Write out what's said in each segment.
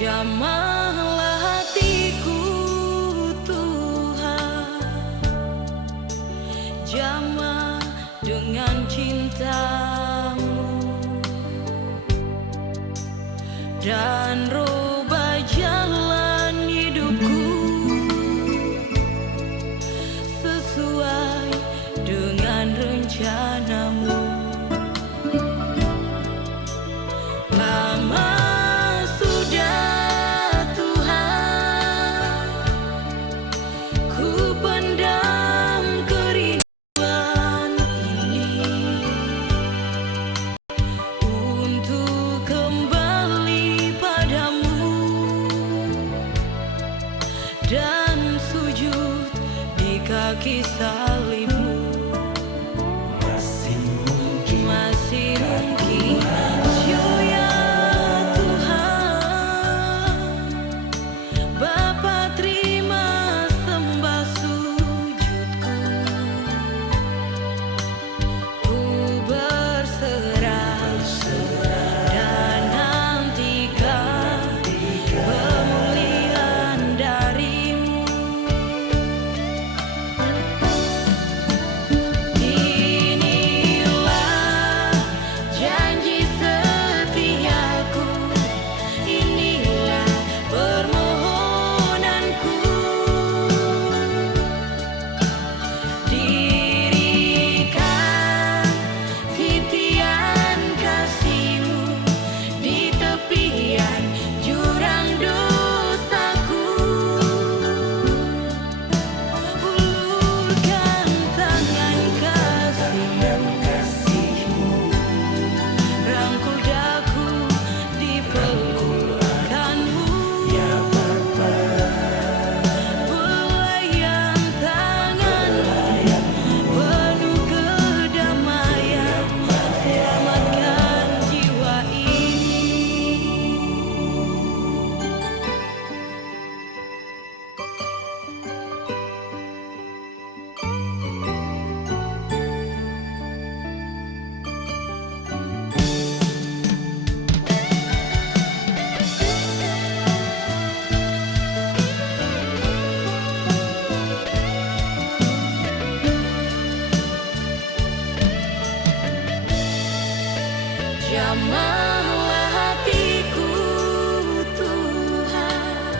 Jamahlah hatiku Tuhan, jamah dengan cintamu, dan rubah jalan hidupku sesuai dengan rencanamu. Lama sudah Tuhan ku pendam kerinduan ini untuk kembali padamu dan sujud di kaki salibmu. Masih mungkin ya Tuhan, Bapa terima sembah sujudku. Ku berserah dan nantikan pemulihan darimu. Inilah janji setiaku, inilah permohonanku. Dirikan titian kasih-Mu di tepian jurang dosaku. Ulurkan tangan kasih-Mu, rangkul daku di pelukan-Mu. Belayan tangan-Mu penuh kedamaian, selamatkan jiwa ini. Jamahlah hatiku Tuhan,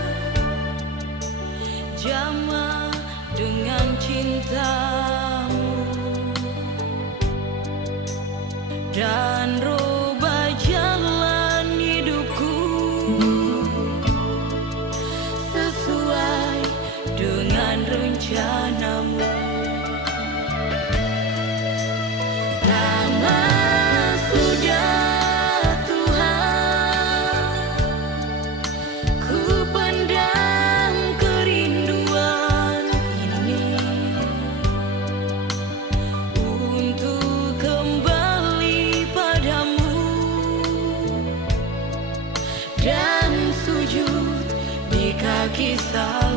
jamah dengan cintamu, dan rubah jalan hidupku sesuai dengan rencanamu. Lama sudah Tuhan ku pendam kerinduan ini untuk kembali padamu dan sujud di kaki salibmu.